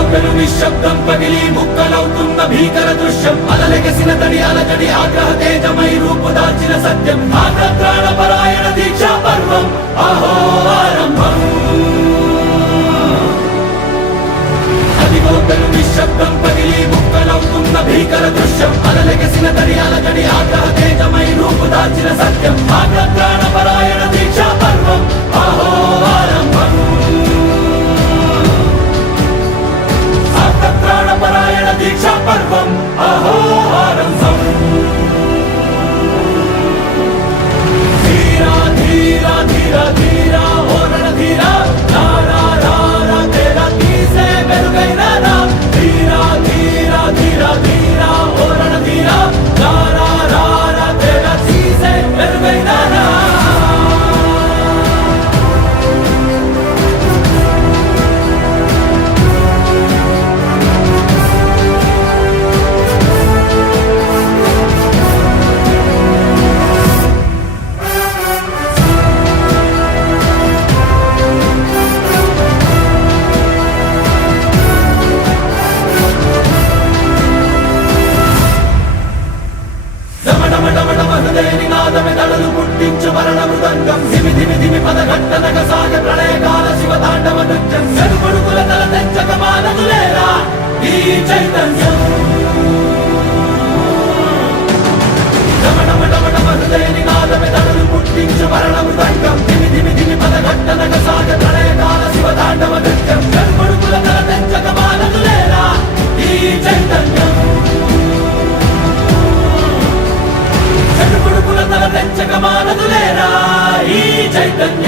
అదిగోపెను నిశ్శబ్దం పగిలి ముక్కలవుతున్న భీకర దృశ్యం అలలెగసిన తడి అలజడి ఆగ్రహ తేజమై రూపుదాల్చిన సత్యం ఆగ్రత్రాణ పరాయణ దీక్షా పర్వం అహో ఆరంభం అదిగోపెను నిశ్శబ్దం పగిలి ముక్కలవుతున్న భీకర దృశ్యం అలలెగసిన తడి అలజడి ఆగ్రహ తేజమై రూపుదాల్చిన సత్యం ఆగ్రత్రాణ పరాయణ దీక్షా పర్వం అహో ఆరంభం ప్రాణపరాయణ దీక్షా పర్వం అహో ఆరంభం ధీరా ధీరా ధీరా ధీరా ఓ రణధీరా రారా రారా తేరా తీసే మెరుగైన రా ధీరా ధీరా ధీరా ధీరా ఓ రణధీరా రారా రారా తేరా తీసే మెరుగైన రా నినాదమెదళలు పుట్టించు మరణ మృదంగం ధిమి ధిమి ధిమి పదఘట్టనగ సాగ ప్రళయకాల శివ తాండవ నృత్యం వెలుగొడుకుల తల తెంచక మానదులేరా ఈ చైతన్యం హృదయ నినాదమెదళలు పుట్టించు మరణ మృదంగం ధిమి ధిమి ధిమి పదఘట్టనగ సాగ ప్రళయకాల శివ తాండవ నృత్యం వెలుగొడుకుల తల తెంచక మానదులేరా ఈ చైతన్యం చెడుకుడుకుల తల తెంచక మానదులేరా ఈ చైతన్యం